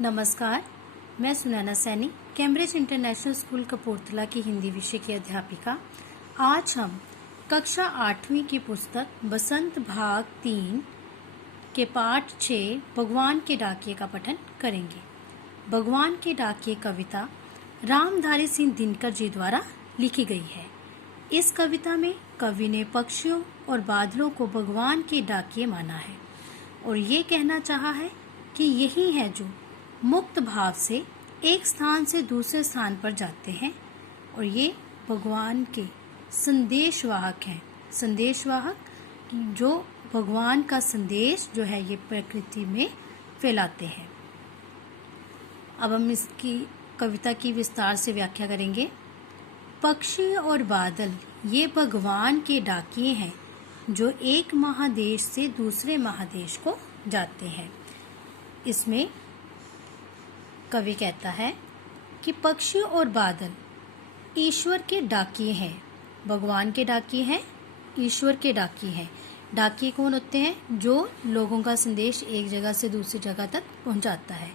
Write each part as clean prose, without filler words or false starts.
नमस्कार, मैं Sunaina Saini, Cambridge international school Kapurthala की हिंदी विषय की अध्यापिका। आज हम कक्षा 8वीं की पुस्तक बसंत भाग 3 के पाठ 6 भगवान के डाकिये का पठन करेंगे। भगवान के डाकिये कविता रामधारी सिंह दिनकर जी द्वारा लिखी गई है। इस कविता में कवि ने पक्षियों और बादलों को भगवान के डाकिये माना है और ये कहना चाहा है कि यही है जो मुक्त भाव से एक स्थान से दूसरे स्थान पर जाते हैं और ये भगवान के संदेशवाहक हैं। संदेशवाहक जो भगवान का संदेश जो है ये प्रकृति में फैलाते हैं। अब हम इसकी कविता की विस्तार से व्याख्या करेंगे। पक्षी और बादल ये भगवान के डाकिये हैं जो एक महादेश से दूसरे महादेश को जाते हैं। इसमें कवि कहता है कि पक्षी और बादल ईश्वर के डाकिये हैं, भगवान के डाकिये हैं, ईश्वर के डाकिये हैं। डाकिये कौन होते हैं? जो लोगों का संदेश एक जगह से दूसरी जगह तक पहुंचाता है।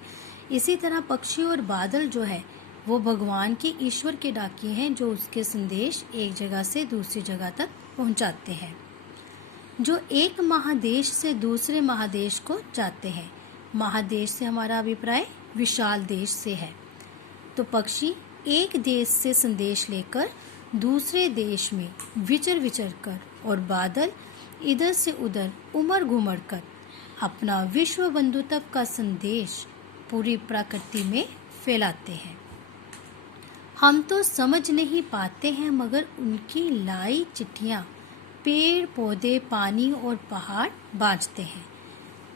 इसी तरह पक्षी और बादल जो है वो भगवान के ईश्वर के डाकिये हैं जो उसके संदेश एक जगह से दूसरी जगह तक पहुंचाते हैं, जो एक महादेश से दूसरे महादेश को जाते हैं। महादेश से हमारा अभिप्राय विशाल देश से है। तो पक्षी एक देश से संदेश लेकर दूसरे देश में विचर कर और बादल इधर से उधर उमड़ घुमड़ कर अपना विश्व बंधुत्व का संदेश पूरी प्रकृति में फैलाते हैं। हम तो समझ नहीं पाते हैं मगर उनकी लाई चिट्ठियाँ पेड़ पौधे पानी और पहाड़ बाँचते हैं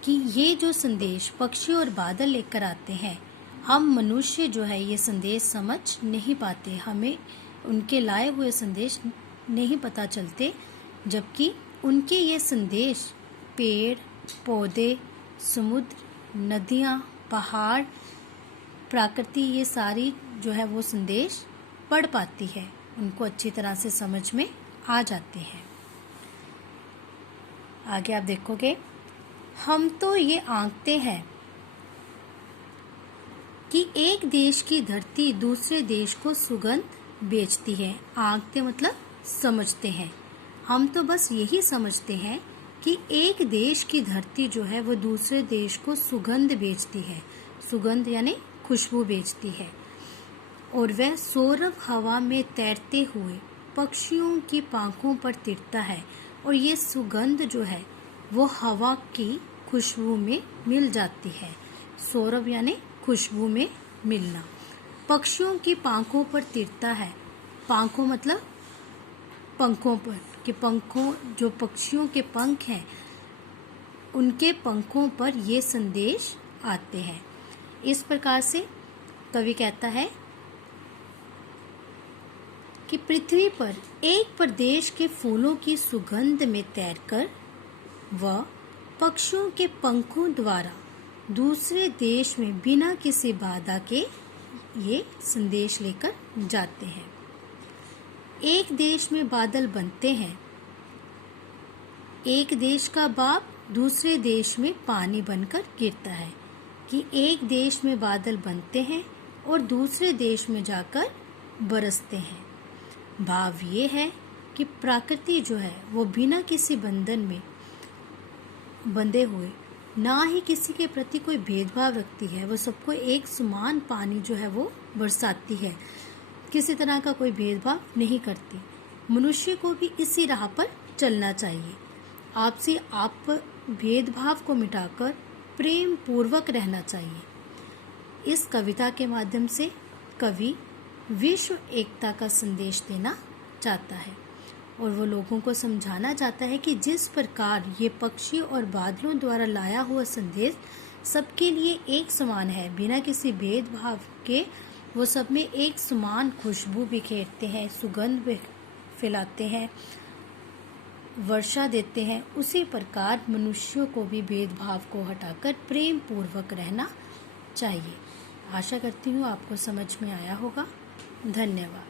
कि ये जो संदेश पक्षी और बादल लेकर आते हैं, हम मनुष्य जो है ये संदेश समझ नहीं पाते, हमें उनके लाए हुए संदेश नहीं पता चलते, जबकि उनके ये संदेश पेड़ पौधे समुद्र नदियाँ पहाड़ प्रकृति ये सारी जो है वो संदेश पढ़ पाती है, उनको अच्छी तरह से समझ में आ जाते हैं। आगे आप देखोगे, हम तो ये आंकते हैं कि एक देश की धरती दूसरे देश को सुगंध बेचती है। आंकते मतलब समझते हैं। हम तो बस यही समझते हैं कि एक देश की धरती जो है वो दूसरे देश को सुगंध बेचती है। सुगंध यानी खुशबू बेचती है और वह सौरभ हवा में तैरते हुए पक्षियों की पांखों पर तिरता है और ये सुगंध जो है वो हवा की खुशबू में मिल जाती है। सौरभ यानी खुशबू में मिलना। पक्षियों की पांखों पर तिरता है। पांखों मतलब पंखों पर, कि पंखों जो पक्षियों के पंख हैं उनके पंखों पर ये संदेश आते हैं। इस प्रकार से कवि कहता है कि पृथ्वी पर एक प्रदेश के फूलों की सुगंध में तैरकर वह पक्षियों के पंखों द्वारा दूसरे देश में बिना किसी बाधा के ये संदेश लेकर जाते हैं। एक देश में बादल बनते हैं। एक देश का बाप दूसरे देश में पानी बनकर गिरता है कि एक देश में बादल बनते हैं और दूसरे देश में जाकर बरसते हैं। भाव ये है कि प्रकृति जो है वो बिना किसी बंधन में बंधे हुए ना ही किसी के प्रति कोई भेदभाव रखती है, वो सबको एक समान पानी जो है वो बरसाती है, किसी तरह का कोई भेदभाव नहीं करती। मनुष्य को भी इसी राह पर चलना चाहिए। आपसे आप भेदभाव को मिटाकर प्रेम पूर्वक रहना चाहिए। इस कविता के माध्यम से कवि विश्व एकता का संदेश देना चाहता है और वो लोगों को समझाना चाहता है कि जिस प्रकार ये पक्षी और बादलों द्वारा लाया हुआ संदेश सबके लिए एक समान है, बिना किसी भेदभाव के वो सब में एक समान खुशबू बिखेरते हैं, सुगंध फैलाते हैं, वर्षा देते हैं, उसी प्रकार मनुष्यों को भी भेदभाव को हटाकर प्रेम पूर्वक रहना चाहिए। आशा करती हूँ आपको समझ में आया होगा। धन्यवाद।